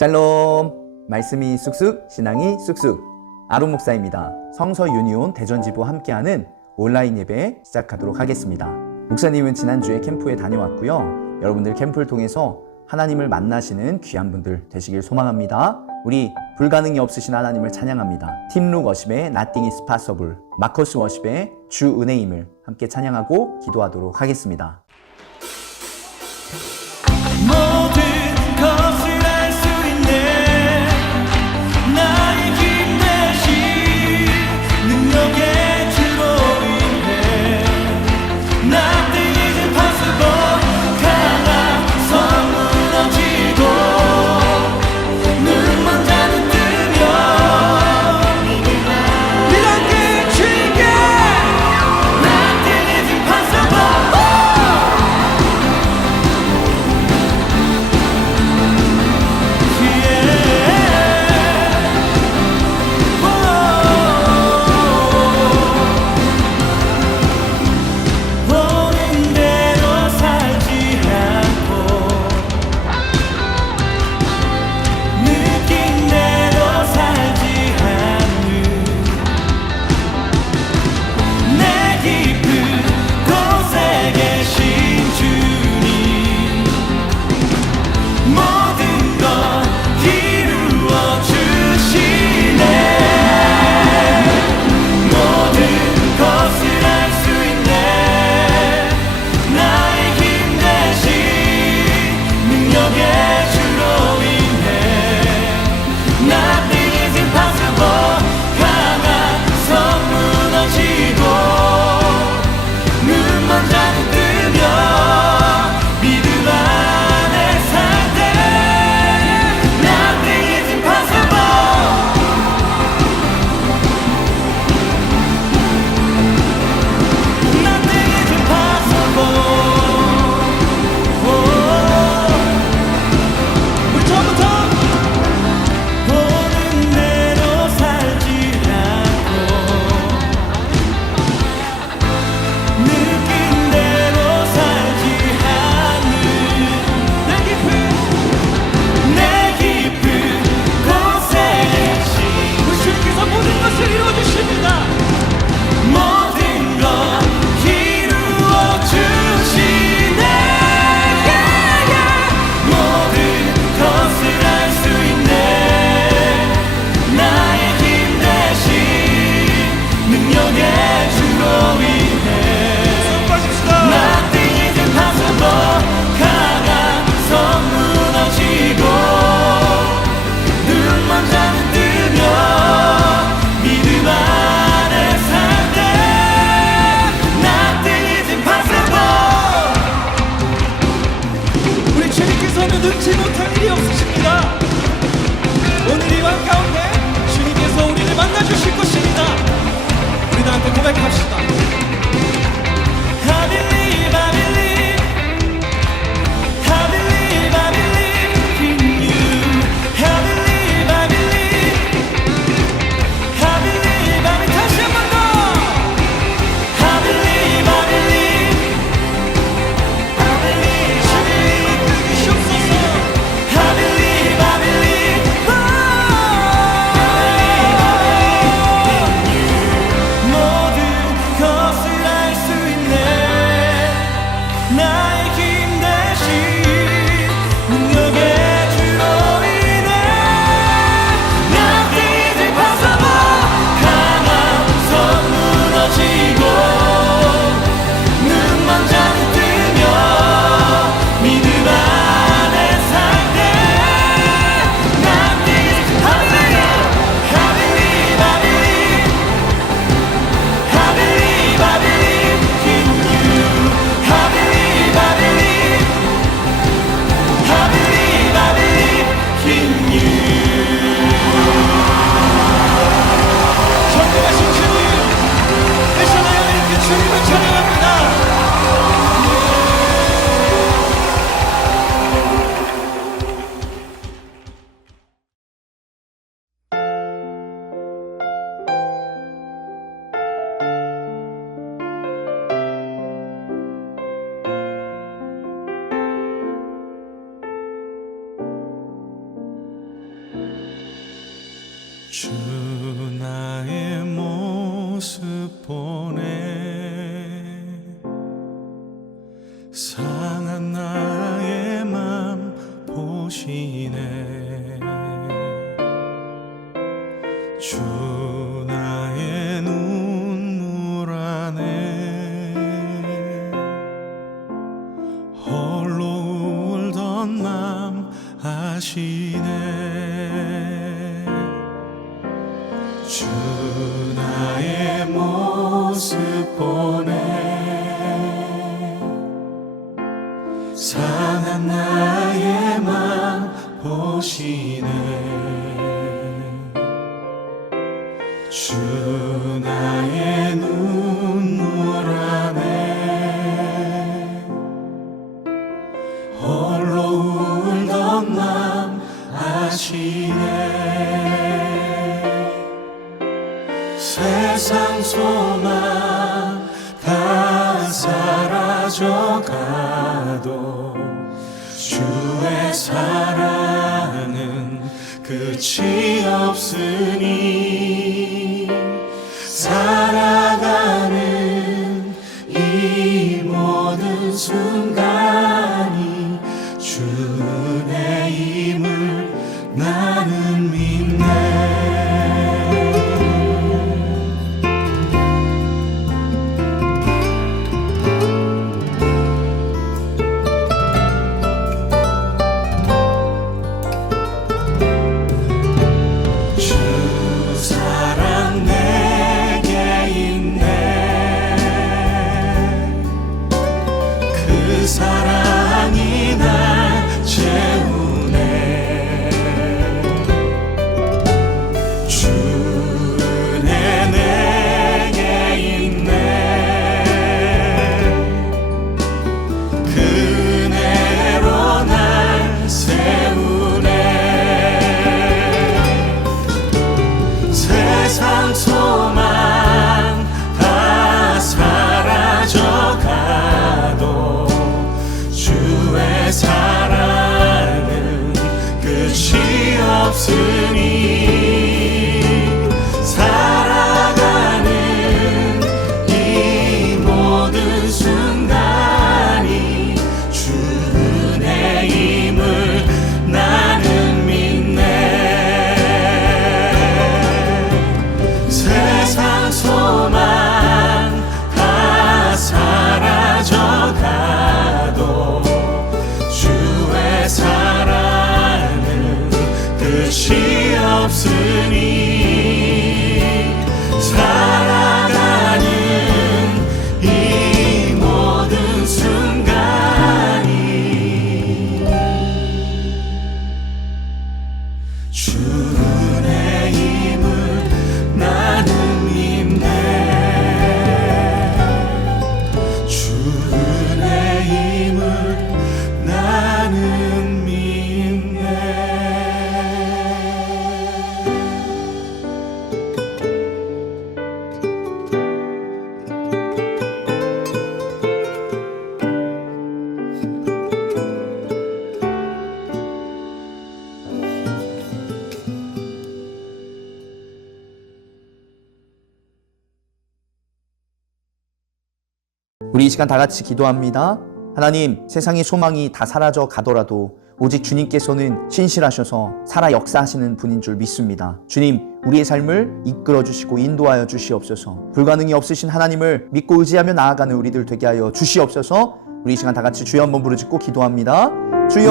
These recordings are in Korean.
샬롬! 말씀이 쑥쑥, 신앙이 쑥쑥. 아론 목사입니다. 성서 유니온 대전지부 함께하는 온라인 예배 시작하도록 하겠습니다. 목사님은 지난주에 캠프에 다녀왔고요. 여러분들 캠프를 통해서 하나님을 만나시는 귀한 분들 되시길 소망합니다. 우리 불가능이 없으신 하나님을 찬양합니다. 팀룩 워십의 Nothing is Possible, 마커스 워십의 주 은혜임을 함께 찬양하고 기도하도록 하겠습니다. 모든 것을 알 수 있네. 나의 힘 대신 능력의 주로 인해 Nothing is impossible. 강한 무너지고 눈만 자는 뜨면 이런 끝이게 Nothing is impossible. 주 나의 모습 보네 상한 나의 맘 보시네 주 나의 눈물 안에 홀로 울던 맘 아시네 주 나의 모습 보네 상한 나의 맘 보시네 주 나의 눈물 안에 홀로 울던 맘 아시네 세상 소망 다 사라져가도 주의 사랑은 끝이 없으니 살아가는 이 모든 순간이 주 은혜임을 나는 믿네 사랑이 날 채우네 주 은혜 내게 있네 그 은혜로 날 세우네 세상 소망 다 사라져가도 주의 사랑은 끝이 없으니 살아가는 이 모든 순간이 주 은혜임을 나는 믿네 세상 소망 다 사라져가도 주의 사랑은 끝이 없으니 살아가는 이 모든 순간이 주 은혜임을 나는 믿네 주 은혜임을 나는 믿네 우리 이 시간 다 같이 기도합니다. 하나님, 세상의 소망이 다 사라져 가더라도 오직 주님께서는 신실하셔서 살아 역사하시는 분인 줄 믿습니다. 주님, 우리의 삶을 이끌어 주시고 인도하여 주시옵소서. 불가능이 없으신 하나님을 믿고 의지하며 나아가는 우리들 되게 하여 주시옵소서. 우리 이 시간 다 같이 주여 한번 부르짖고 기도합니다. 주여!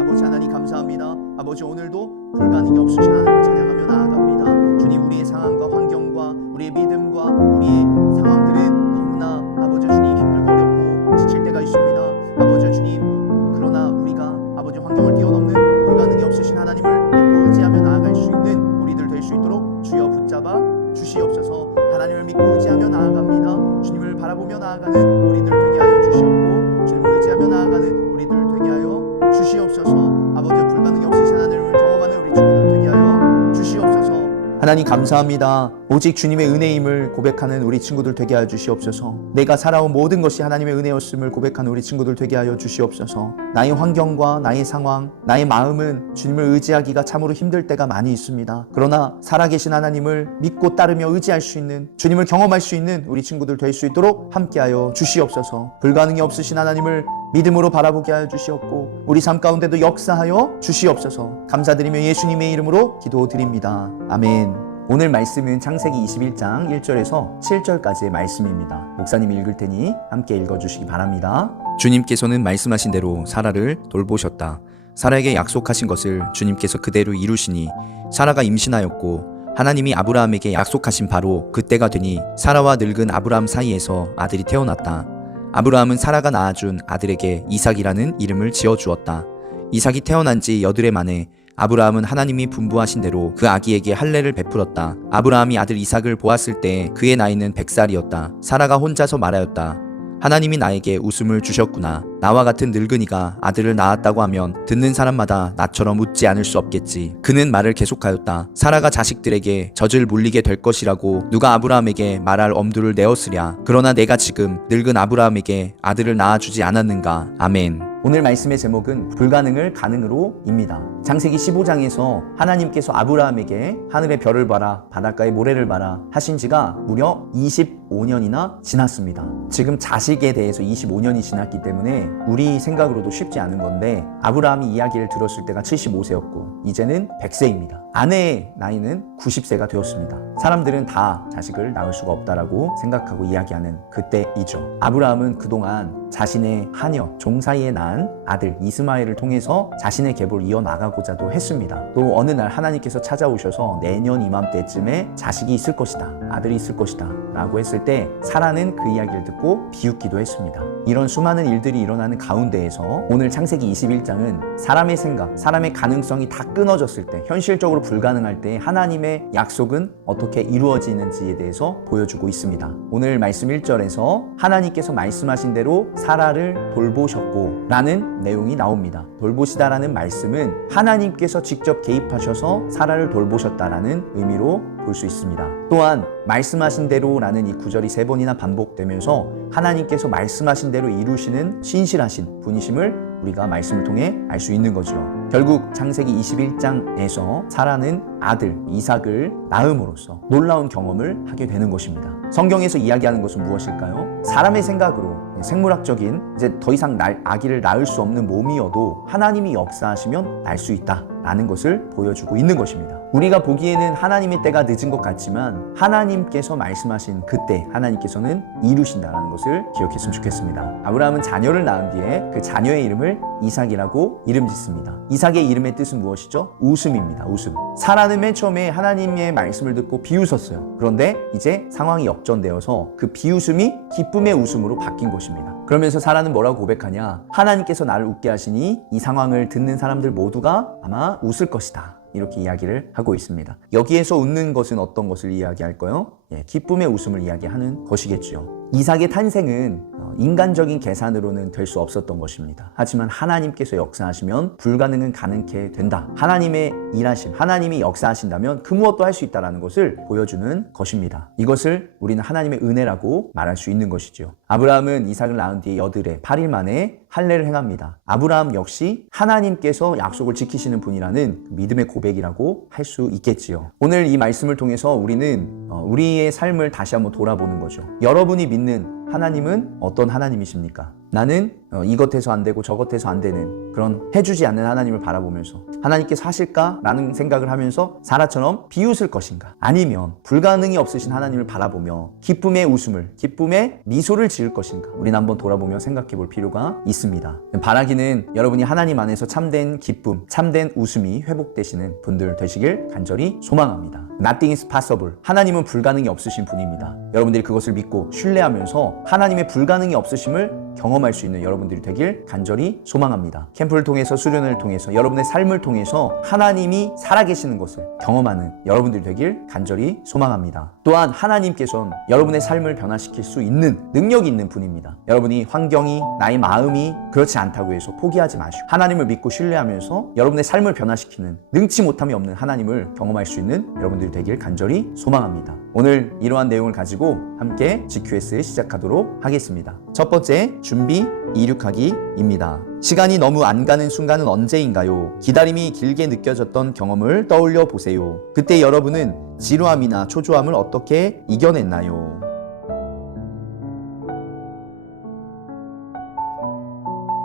아버지 하나님 감사합니다. 아버지 오늘도 불가능이 없으신 하나님을 찬양하며 나아갑니다. 주님, 우리의 상황과 환경과 우리의 믿음과 우리의 상황들은 너무나 아버지 주님 힘들고 어렵고 지칠 때가 있습니다. 아버지 주님, 그러나 우리가 아버지 환경을 뛰어넘는 불가능이 없으신 하나님을 믿고 의지하며 나아갈 수 있는 우리들 될 수 있도록 주여 붙잡아 주시옵소서. 하나님을 믿고 의지하며 나아갑니다. 주님을 바라보며 나아가는 우리들 되게 하여 주시옵고 주님을 의지하며 나아가는 우리들 되게 하여 주시옵소서. 아버지 불가능이 없으신 하나님을 경험하는 우리 친구들 되게 하여 주시옵소서. 하나님 감사합니다. 오직 주님의 은혜임을 고백하는 우리 친구들 되게 하여 주시옵소서. 내가 살아온 모든 것이 하나님의 은혜였음을 고백하는 우리 친구들 되게 하여 주시옵소서. 나의 환경과 나의 상황, 나의 마음은 주님을 의지하기가 참으로 힘들 때가 많이 있습니다. 그러나 살아계신 하나님을 믿고 따르며 의지할 수 있는, 주님을 경험할 수 있는 우리 친구들 될 수 있도록 함께하여 주시옵소서. 불가능이 없으신 하나님을 믿음으로 바라보게 하여 주시옵고 우리 삶 가운데도 역사하여 주시옵소서. 감사드리며 예수님의 이름으로 기도드립니다. 아멘. 오늘 말씀은 창세기 21장 1절에서 7절까지의 말씀입니다. 목사님이 읽을 테니 함께 읽어주시기 바랍니다. 주님께서는 말씀하신 대로 사라를 돌보셨다. 사라에게 약속하신 것을 주님께서 그대로 이루시니 사라가 임신하였고 하나님이 아브라함에게 약속하신 바로 그때가 되니 사라와 늙은 아브라함 사이에서 아들이 태어났다. 아브라함은 사라가 낳아준 아들에게 이삭이라는 이름을 지어주었다. 이삭이 태어난 지 8해 만에 아브라함은 하나님이 분부하신 대로 그 아기에게 할례를 베풀었다. 아브라함이 아들 이삭을 보았을 때 그의 나이는 100살이었다. 사라가 혼자서 말하였다. 하나님이 나에게 웃음을 주셨구나. 나와 같은 늙은이가 아들을 낳았다고 하면 듣는 사람마다 나처럼 웃지 않을 수 없겠지. 그는 말을 계속하였다. 사라가 자식들에게 젖을 물리게 될 것이라고 누가 아브라함에게 말할 엄두를 내었으랴. 그러나 내가 지금 늙은 아브라함에게 아들을 낳아주지 않았는가. 아멘. 오늘 말씀의 제목은 불가능을 가능으로 입니다. 창세기 15장에서 하나님께서 아브라함에게 하늘의 별을 봐라, 바닷가의 모래를 봐라 하신 지가 무려 25년이나 지났습니다. 지금 자식에 대해서 25년이 지났기 때문에 우리 생각으로도 쉽지 않은 건데 아브라함이 이야기를 들었을 때가 75세였고 이제는 100세입니다. 아내의 나이는 90세가 되었습니다. 사람들은 다 자식을 낳을 수가 없다라고 생각하고 이야기하는 그때이죠. 아브라함은 그동안 자신의 하녀, 종 사이에 낳은 아들 이스마엘을 통해서 자신의 계보를 이어나가고자도 했습니다. 또 어느 날 하나님께서 찾아오셔서 내년 이맘때쯤에 자식이 있을 것이다, 아들이 있을 것이다 라고 했을 때 사라는 그 이야기를 듣고 비웃기도 했습니다. 이런 수많은 일들이 일어나는 가운데에서 오늘 창세기 21장은 사람의 생각, 사람의 가능성이 다 끊어졌을 때, 현실적으로 불가능할 때 하나님의 약속은 어떻게 이루어지는지에 대해서 보여주고 있습니다. 오늘 말씀 1절에서 하나님께서 말씀하신 대로 사라를 돌보셨고 라는 내용이 나옵니다. 돌보시다라는 말씀은 하나님께서 직접 개입하셔서 사라를 돌보셨다라는 의미로 볼 수 있습니다. 또한 말씀하신 대로라는 이 구절이 3번이나 반복되면서 하나님께서 말씀하신 대로 이루시는 신실하신 분이심을 우리가 말씀을 통해 알 수 있는 거죠. 결국 창세기 21장에서 사라는 아들 이삭을 낳음으로써 놀라운 경험을 하게 되는 것입니다. 성경에서 이야기하는 것은 무엇일까요? 사람의 생각으로 생물학적인 이제 더 이상 아기를 낳을 수 없는 몸이어도 하나님이 역사하시면 낳을 수 있다라는 것을 보여주고 있는 것입니다. 우리가 보기에는 하나님의 때가 늦은 것 같지만 하나님께서 말씀하신 그때 하나님께서는 이루신다라는 것을 기억했으면 좋겠습니다. 아브라함은 자녀를 낳은 뒤에 그 자녀의 이름을 이삭이라고 이름 짓습니다. 이삭의 이름의 뜻은 무엇이죠? 웃음입니다. 웃음. 사라는 맨 처음에 하나님의 말씀을 듣고 비웃었어요. 그런데 이제 상황이 역전되어서 그 비웃음이 기쁨의 웃음으로 바뀐 것입니다. 그러면서 사라는 뭐라고 고백하냐? 하나님께서 나를 웃게 하시니 이 상황을 듣는 사람들 모두가 아마 웃을 것이다. 이렇게 이야기를 하고 있습니다. 여기에서 웃는 것은 어떤 것을 이야기할까요? 기쁨의 웃음을 이야기하는 것이겠죠. 이삭의 탄생은 인간적인 계산으로는 될 수 없었던 것입니다. 하지만 하나님께서 역사하시면 불가능은 가능케 된다. 하나님의 일하심, 하나님이 역사하신다면 그 무엇도 할 수 있다는 것을 보여주는 것입니다. 이것을 우리는 하나님의 은혜라고 말할 수 있는 것이죠. 아브라함은 이삭을 낳은 뒤에 8일 만에 할례를 행합니다. 아브라함 역시 하나님께서 약속을 지키시는 분이라는 믿음의 고백이라고 할 수 있겠지요. 오늘 이 말씀을 통해서 우리는 우리의 삶을 다시 한번 돌아보는 거죠. 여러분이 믿는 하나님은 어떤 하나님이십니까? 나는 이것해서 안 되고 저것해서 안 되는 그런 해주지 않는 하나님을 바라보면서 하나님께서 하실까라는 생각을 하면서 사라처럼 비웃을 것인가? 아니면 불가능이 없으신 하나님을 바라보며 기쁨의 웃음을, 기쁨의 미소를 지을 것인가? 우리는 한번 돌아보며 생각해 볼 필요가 있습니다. 바라기는 여러분이 하나님 안에서 참된 기쁨, 참된 웃음이 회복되시는 분들 되시길 간절히 소망합니다. Nothing is possible. 하나님은 불가능이 없으신 분입니다. 여러분들이 그것을 믿고 신뢰하면서 통해서 하나님의 불가능이 없으심을 경험할 수 있는 여러분들이 되길 간절히 소망합니다. 캠프를 통해서, 수련을 통해서, 여러분의 삶을 통해서 하나님이 살아계시는 것을 경험하는 여러분들이 되길 간절히 소망합니다. 또한 하나님께서는 여러분의 삶을 변화시킬 수 있는 능력이 있는 분입니다. 여러분이 환경이, 나의 마음이 그렇지 않다고 해서 포기하지 마시고 하나님을 믿고 신뢰하면서 여러분의 삶을 변화시키는 능치 못함이 없는 하나님을 경험할 수 있는 여러분들이 되길 간절히 소망합니다. 오늘 이러한 내용을 가지고 함께 GQS 시작하도록 하겠습니다. 첫 번째, 준비 이륙하기입니다. 시간이 너무 안 가는 순간은 언제인가요? 기다림이 길게 느껴졌던 경험을 떠올려 보세요. 그때 여러분은 지루함이나 초조함을 어떻게 이겨냈나요?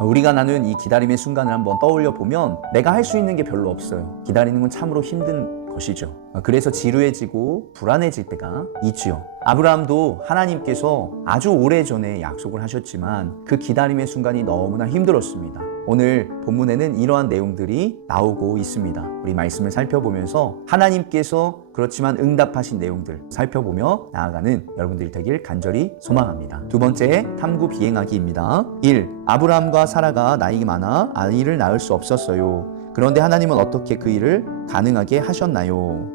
우리가 나눈 이 기다림의 순간을 한번 떠올려 보면 내가 할 수 있는 게 별로 없어요. 기다리는 건 참으로 힘든 것이죠. 그래서 지루해지고 불안해질 때가 있지요. 아브라함도 하나님께서 아주 오래전에 약속을 하셨지만 그 기다림의 순간이 너무나 힘들었습니다. 오늘 본문에는 이러한 내용들이 나오고 있습니다. 우리 말씀을 살펴보면서 하나님께서 그렇지만 응답하신 내용들 살펴보며 나아가는 여러분들이 되길 간절히 소망합니다. 두 번째, 탐구 비행하기입니다. 1. 아브라함과 사라가 나이가 많아 아이를 낳을 수 없었어요. 그런데 하나님은 어떻게 그 일을 가능하게 하셨나요?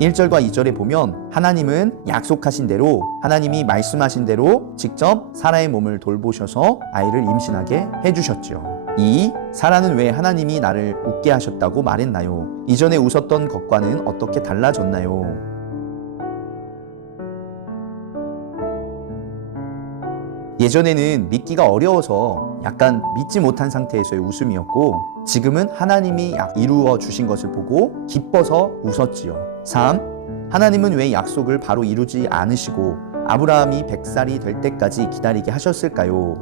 (1절과) (2절에) 보면 하나님은 약속하신 대로, 하나님이 말씀하신 대로 직접 사라의 몸을 돌보셔서 아이를 임신하게 해주셨죠. 2. 사라는 왜 하나님이 나를 웃게 하셨다고 말했나요? 이전에 웃었던 것과는 어떻게 달라졌나요? 예전에는 믿기가 어려워서 약간 믿지 못한 상태에서의 웃음이었고, 지금은 하나님이 이루어 주신 것을 보고 기뻐서 웃었지요. 3. 하나님은 왜 약속을 바로 이루지 않으시고 아브라함이 100살이 될 때까지 기다리게 하셨을까요?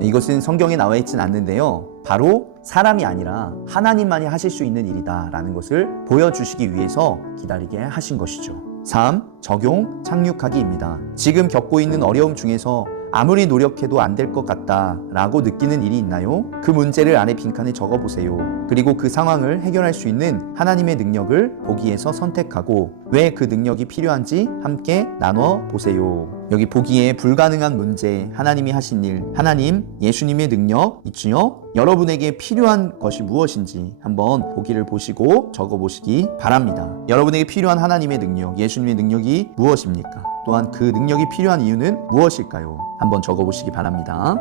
이것은 성경에 나와 있진 않는데요. 바로 사람이 아니라 하나님만이 하실 수 있는 일이다 라는 것을 보여주시기 위해서 기다리게 하신 것이죠. 3. 적용 착륙하기입니다. 지금 겪고 있는 어려움 중에서 아무리 노력해도 안 될 것 같다 라고 느끼는 일이 있나요? 그 문제를 아래 빈칸에 적어보세요. 그리고 그 상황을 해결할 수 있는 하나님의 능력을 보기에서 선택하고 왜 그 능력이 필요한지 함께 나눠보세요. 여기 보기에 불가능한 문제, 하나님이 하신 일, 하나님, 예수님의 능력 있지요? 여러분에게 필요한 것이 무엇인지 한번 보기를 보시고 적어보시기 바랍니다. 여러분에게 필요한 하나님의 능력, 예수님의 능력이 무엇입니까? 또한 그 능력이 필요한 이유는 무엇일까요? 한번 적어보시기 바랍니다.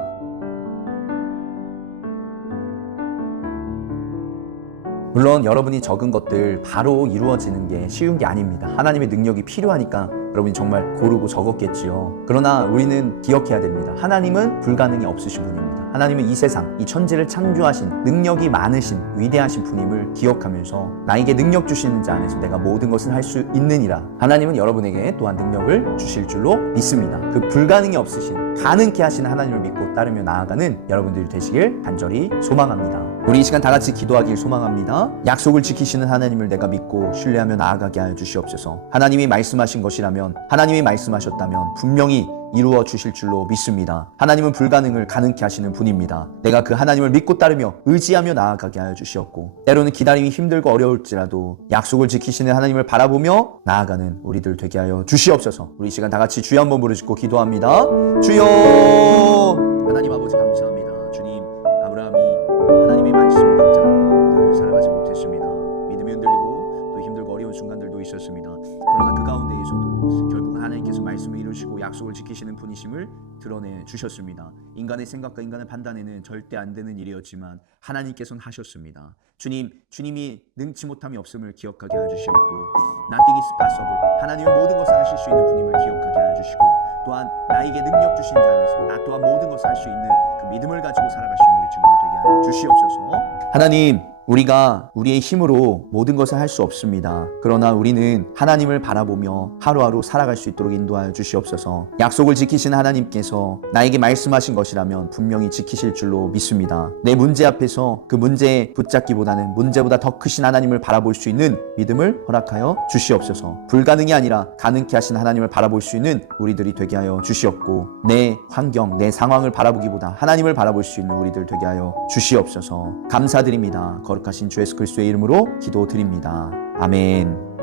물론 여러분이 적은 것들 바로 이루어지는 게 쉬운 게 아닙니다. 하나님의 능력이 필요하니까 여러분이 정말 고르고 적었겠지요. 그러나 우리는 기억해야 됩니다. 하나님은 불가능이 없으신 분입니다. 하나님은 이 세상, 이 천지를 창조하신 능력이 많으신 위대하신 분임을 기억하면서 나에게 능력 주시는 자 안에서 내가 모든 것을 할 수 있느니라. 하나님은 여러분에게 또한 능력을 주실 줄로 믿습니다. 그 불가능이 없으신 가능케 하시는 하나님을 믿고 따르며 나아가는 여러분들이 되시길 간절히 소망합니다. 우리 이 시간 다 같이 기도하길 소망합니다. 약속을 지키시는 하나님을 내가 믿고 신뢰하며 나아가게 하여 주시옵소서. 하나님이 말씀하신 것이라면, 하나님이 말씀하셨다면 분명히 이루어 주실 줄로 믿습니다. 하나님은 불가능을 가능케 하시는 분입니다. 내가 그 하나님을 믿고 따르며 의지하며 나아가게 하여 주시옵고, 때로는 기다림이 힘들고 어려울지라도 약속을 지키시는 하나님을 바라보며 나아가는 우리들 되게 하여 주시옵소서. 우리 이 시간 다 같이 주여 한번 부르짖고 기도합니다. 주여! 하나님 아버지 감사합니다. 주님, 아브라함이 하나님의 말씀을 붙잡고 늘 살아가지 못했습니다. 믿음이 흔들리고 또 힘들고 어려운 순간들도 있었습니다. 그러나 그 가운데에서도 결국 하나님께서 말씀을 이루시고 약속을 지키시는 분이심을 드러내 주셨습니다. 인간의 생각과 인간의 판단에는 절대 안 되는 일이었지만 하나님께서는 하셨습니다. 주님, 주님이 능치 못함이 없음을 기억하게 하여 주시옵고, Nothing is possible, 하나님은 모든 것을 하실 수 있는 분임을 기억하게 하여 주시고, 또한 나에게 능력 주신 자 안에서 나 또한 모든 것을 할 수 있는 그 믿음을 가지고 살아갈 수 있는 우리 친구들 되게 하여 주시옵소서. 하나님, 우리가 우리의 힘으로 모든 것을 할 수 없습니다. 그러나 우리는 하나님을 바라보며 하루하루 살아갈 수 있도록 인도하여 주시옵소서. 약속을 지키시는 하나님께서 나에게 말씀하신 것이라면 분명히 지키실 줄로 믿습니다. 내 문제 앞에서 그 문제에 붙잡기보다는 문제보다 더 크신 하나님을 바라볼 수 있는 믿음을 허락하여 주시옵소서. 불가능이 아니라 가능케 하신 하나님을 바라볼 수 있는 우리들이 되게 하여 주시옵고, 내 환경, 내 상황을 바라보기보다 하나님을 바라볼 수 있는 우리들 되게 하여 주시옵소서. 감사드립니다. 거룩하신 주 예수 그리스도의 이름으로 기도드립니다. 아멘.